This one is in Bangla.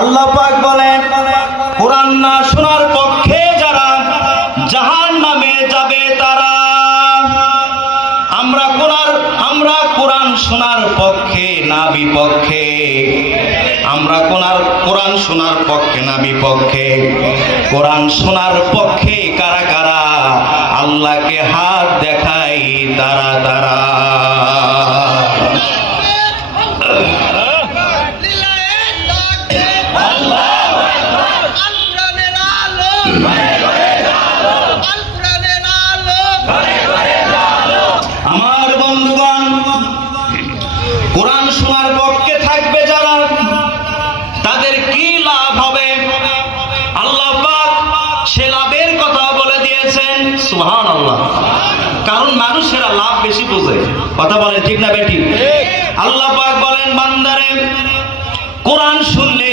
আল্লাহ পাক বলেন, কোরআন না শোনার পক্ষে যারা জাহান্নামে যাবে তারা। আমরা কোরআন শোনার পক্ষে না বিপক্ষে? আমরা কোরআন শোনার পক্ষে না বিপক্ষে? কোরআন শোনার পক্ষে কারা কারা? আল্লাহকে হাত দেখাই তারা তারা। আমার বন্ধুগণ, কোরআন শোনার পক্ষে থাকবে যারা, তাদের কি লাভ হবে? আল্লাহ পাক সে লাভের কথা বলে দিয়েছেন। সুবহানাল্লাহ। কারণ মানুষেরা লাভ বেশি বোঝে। কথা বলেন ঠিক না বেঠিক? আল্লাহ পাক বলেন, বান্দারে কোরআন শুনলে